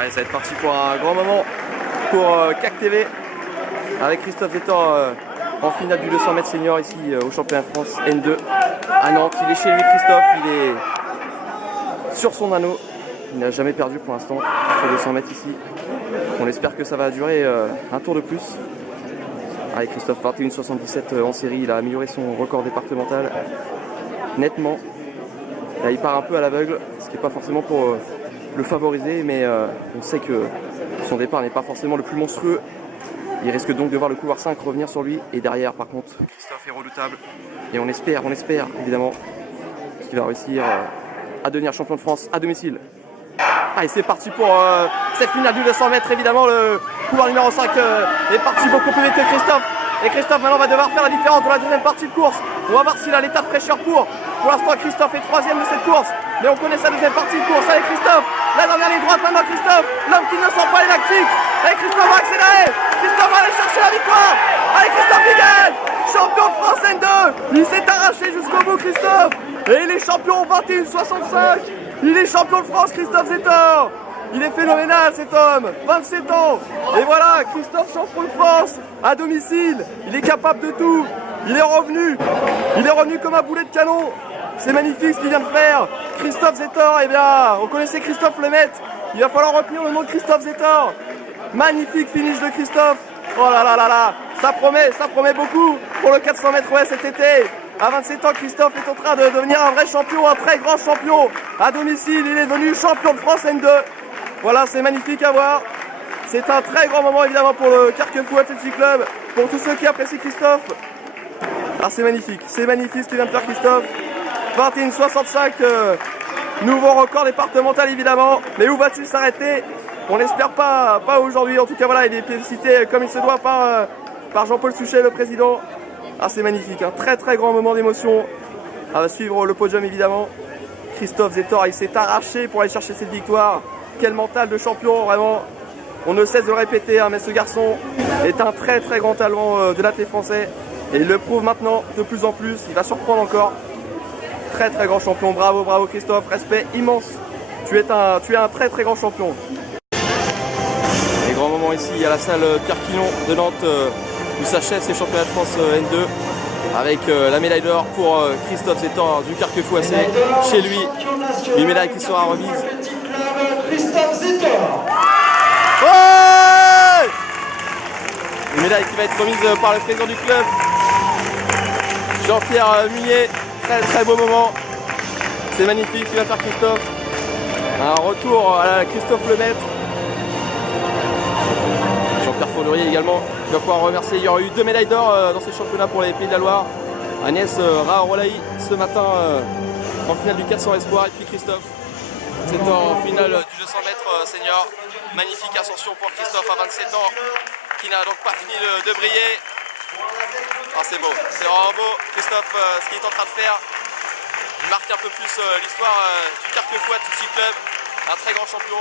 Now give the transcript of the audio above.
Allez, ça va être parti pour un grand moment pour CAC TV avec Christophe Zetor en finale du 200 mètres senior ici au championnat de France N2 à Nantes. Il est chez lui, Christophe, il est sur son anneau. Il n'a jamais perdu pour l'instant sur 200 mètres ici. On espère que ça va durer un tour de plus. Allez, Christophe, 21,77 en série, il a amélioré son record départemental nettement. Là, il part un peu à l'aveugle, ce qui n'est pas forcément pour le favoriser, mais on sait que son départ n'est pas forcément le plus monstrueux. Il risque donc de voir le couloir 5 revenir sur lui. Et derrière, par contre, Christophe est redoutable. Et on espère évidemment qu'il va réussir à devenir champion de France à domicile. Allez, c'est parti pour cette finale du 200 mètres. Évidemment, le couloir numéro 5 est parti beaucoup plus vite que Christophe. Et Christophe maintenant va devoir faire la différence dans la deuxième partie de course. On va voir s'il a l'état de fraîcheur pour. Pour l'instant, Christophe est troisième de cette course. Mais on connaît sa deuxième partie de course. Allez, Christophe, la dernière ligne droite maintenant, Christophe. L'homme qui ne sent pas les lactiques. Allez, Christophe va accélérer. Christophe va aller chercher la victoire. Allez, Christophe, il gagne. Champion de France N2. Il s'est arraché jusqu'au bout, Christophe. Et il est champion 21,65. Il est champion de France, Christophe Zetor. Il est phénoménal cet homme, 27 ans. Et voilà, Christophe champion de France à domicile. Il est capable de tout. Il est revenu comme un boulet de canon. C'est magnifique ce qu'il vient de faire. Christophe Zetor, eh bien, on connaissait Christophe Lemaitre. Il va falloir retenir le nom de Christophe Zetor. Magnifique finish de Christophe. Oh là là là là, ça promet beaucoup pour le 400 mètres ouest cet été. À 27 ans, Christophe est en train de devenir un vrai champion, un très grand champion. À domicile, il est devenu champion de France N2. Voilà, c'est magnifique à voir. C'est un très grand moment évidemment pour le Carquefou Athletic Club, pour tous ceux qui apprécient Christophe. Ah, c'est magnifique ce qu'il vient de faire Christophe. 21,65, nouveau record départemental évidemment. Mais où va-t-il s'arrêter? On n'espère pas aujourd'hui. En tout cas, voilà, il est félicité comme il se doit par Jean-Paul Souchet, le président. Ah, c'est magnifique, un très très grand moment d'émotion. À suivre le podium évidemment. Christophe Zetor, il s'est arraché pour aller chercher cette victoire. Quel mental de champion, vraiment. On ne cesse de le répéter, hein, mais ce garçon est un très très grand talent de l'athlète français. Et il le prouve maintenant de plus en plus. Il va surprendre encore. Très très grand champion. Bravo, bravo Christophe. Respect immense. Tu es un très très grand champion. Les grands moments ici à la salle Pierre Quillon de Nantes où s'achèvent ces championnats de France N2. Avec la médaille d'or pour Christophe Zetor du Carquefou AC chez lui. Une médaille qui sera remise. Christophe Zetor. Ouais, une médaille qui va être remise par le président du club, Jean-Pierre Munier. Très très beau moment. C'est magnifique ce qu'il va faire Christophe. Un retour à la Christophe Lemaitre. Jean-Pierre Fournier également, qui va pouvoir remercier. Il y aura eu 2 médailles d'or dans ces championnats pour les Pays de la Loire. Agnès Raorolaï ce matin en finale du 400 espoir. Et puis Christophe, c'est en finale du 200 mètres senior. Magnifique ascension pour Christophe à 27 ans, qui n'a donc pas fini de briller. Ah, c'est beau, c'est vraiment beau. Christophe, ce qu'il est en train de faire, il marque un peu plus l'histoire du Carquefou Athletic Club. Un très grand champion.